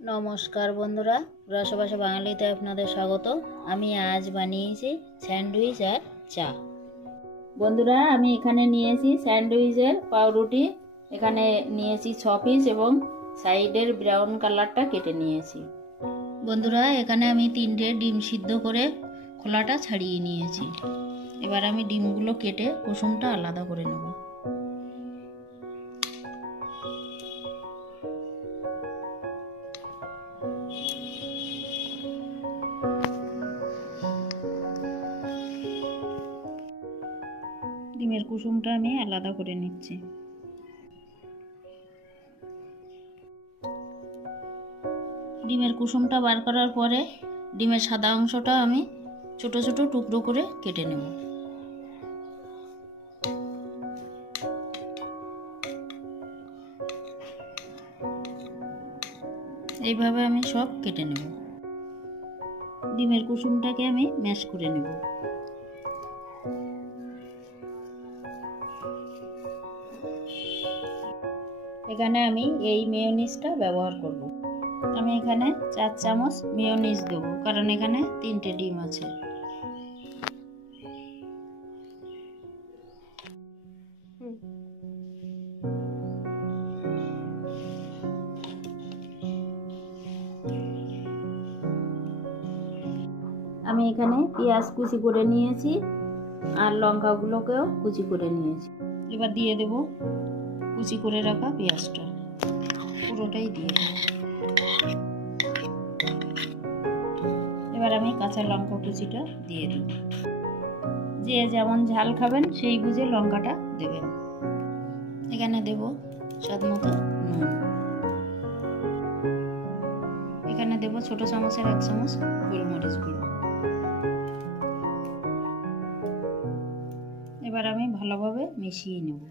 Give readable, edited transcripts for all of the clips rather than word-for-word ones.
নমস্কার বন্ধুরা, রসবাসা বাঙালিতে আপনাদের স্বাগত। আমি আজ বানিয়েছি স্যান্ডউইচ আর চা। বন্ধুরা, আমি এখানে নিয়েছি স্যান্ডউইচের পাউরুটি, এখানে নিয়েছি 6 পিস এবং সাইডের ব্রাউন কালারটা কেটে নিয়েছি। বন্ধুরা, এখানে আমি 3টে ডিম সিদ্ধ করে খোলাটা ছাড়িয়ে নিয়েছি। এবার আমি ডিমগুলো কেটে কুসুমটা আলাদা করে নেব। ডিমের কুসুমটা আমি আলাদা করে নিচ্ছি। ডিমের কুসুমটা বার করার পরে ডিমের সাদা অংশটা আমি ছোট ছোট টুকরো করে কেটে নেব। এইভাবে আমি সব কেটে নেব। ডিমের কুসুমটাকে আমি ম্যাশ করে নেব। এখানে আমি এই মেয়োনিজটা ব্যবহার করব। আমি এখানে 4 চামচ মেয়োনিজ দেব, কারণ এখানে 3টে ডিম আছে। আমি এখানে পেঁয়াজ কুচি করে নিয়েছি আর লঙ্কাগুলোকেও কুচি করে নিয়েছি। এবার দিয়ে দেব কুচি করে রাখা পেঁয়াজটা, পুরোটাই দিয়ে দেব। এবার আমি কাঁচা লঙ্কা কুচিটা দিয়ে দেব। যে যেমন ঝাল খাবেন সেই বুঝে লঙ্কাটা দেবেন। এখানে দেব স্বাদ মতো নুন। এখানে দেব ছোট চামচের 1 চামচ গোলমরিচ গুঁড়ো। এবার আমি ভালোভাবে মিশিয়ে নেব।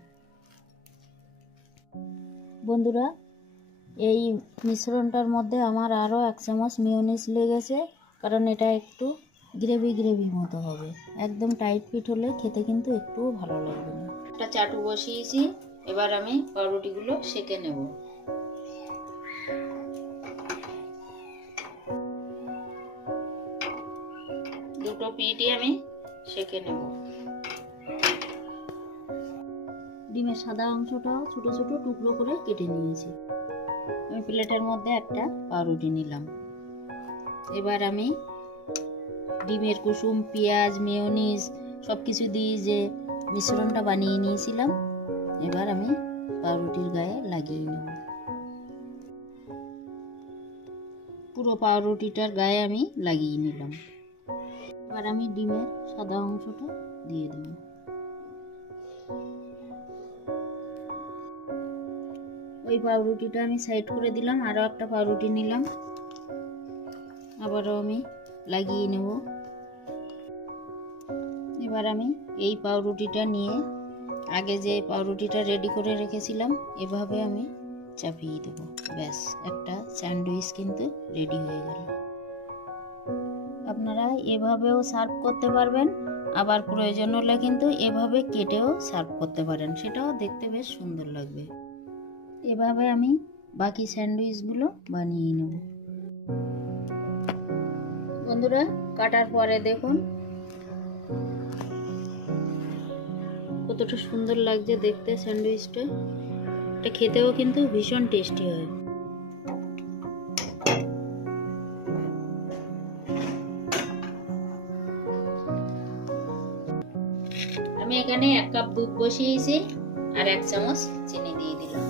বন্ধুরা, এই মিশ্রণটার মধ্যে আমার আরও 1 চামচ মেয়োনিজ লেগেছে, কারণ এটা একটু গ্রেভি গ্রেভি মতো হবে। একদম টাইট ফিট হলে খেতে কিন্তু একটুও ভালো লাগবে না। একটা চাটু বসিয়েছি, এবার আমি পাউরুটিগুলো সেঁকে নেব। দুটো পিঠই আমি সেঁকে নেব। ডিমের সাদা অংশটাও ছোট ছোট টুকরো করে কেটে নিয়েছি। আমি প্লেটের মধ্যে একটা পাউরুটি নিলাম। এবার আমি ডিমের কুসুম, পেঁয়াজ, মেয়োনিজ সব কিছু দিয়ে যে মিশ্রণটা বানিয়ে নিয়েছিলাম, এবার আমি পাউরুটির গায়ে লাগিয়ে নেব। পুরো পাউরুটিটার গায়ে আমি লাগিয়ে নিলাম। এবার আমি ডিমের সাদা অংশটা দিয়ে দেব। ওই পাউরুটিটা আমি সাইড করে দিলাম, আরও একটা পাউরুটি নিলাম, আবারও আমি লাগিয়ে নেব। এবার আমি এই পাউরুটিটা নিয়ে আগে যে পাউরুটিটা রেডি করে রেখেছিলাম এভাবে আমি চাপিয়ে দেব। ব্যাস, একটা স্যান্ডউইচ কিন্তু রেডি হয়ে গেল। আপনারা এভাবেও সার্ভ করতে পারবেন, আবার প্রয়োজন হলে কিন্তু এভাবে কেটেও সার্ভ করতে পারেন, সেটাও দেখতে বেশ সুন্দর লাগবে। এভাবে আমি বাকি স্যান্ডউইচগুলো বানিয়ে নেব। বন্ধুরা, কাটার পরে দেখুন কতটা সুন্দর লাগছে দেখতে স্যান্ডউইচটা। এটা খেতেও কিন্তু ভীষণ টেস্টি হয়। আমি এখানে 1 কাপ দুধ বসিয়েছি আর 1 চামচ চিনি দিয়ে দিলাম।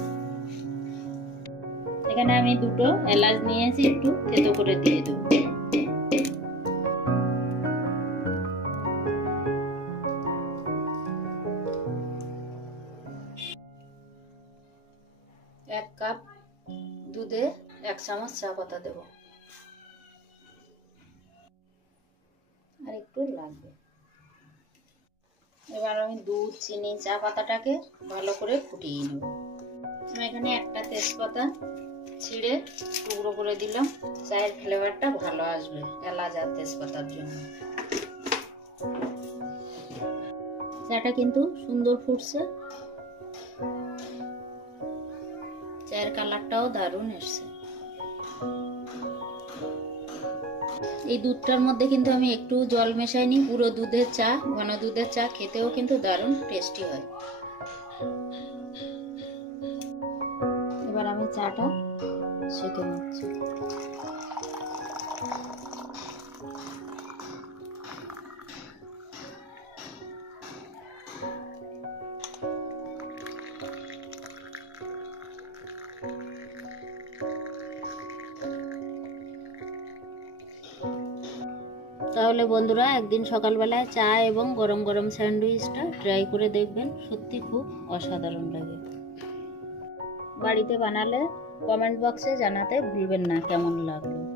এখানে আমি 2টো এলাচ নিয়েছি, একটু থেতো করে দিয়ে দেব। এক কাপ দুধে 1 চামচ চা পাতা দেব, আর একটু লাগবে। এবার আমি দুধ, চিনি, চা পাতাটাকে ভালো করে ফুটিয়ে নেব। আমি এখানে একটা তেজপাতা ছিঁড়ে টুকরো করে দিলাম, চায়ের ফ্লেভারটা ভালো আসবে এলাচ আর তেজপাতার জন্য। চাটা কিন্তু সুন্দর ফুটছে, চায়ের কালারটাও দারুণ এসছে। এই দুধটার মধ্যে কিন্তু আমি একটু জল মেশাইনি, পুরো দুধের চা, ঘন দুধের চা খেতেও কিন্তু দারুণ টেস্টি হয়। এবার আমি চাটা সেঁকে নিচ্ছি। তাহলে বন্ধুরা একদিন সকালবেলায় চা এবং গরম গরম স্যান্ডউইচটা ট্রাই করে দেখবেন, সত্যি খুব অসাধারণ লাগে। বাড়িতে বানালে কমেন্ট বক্সে জানাতে ভুলবেন না কেমন লাগলো।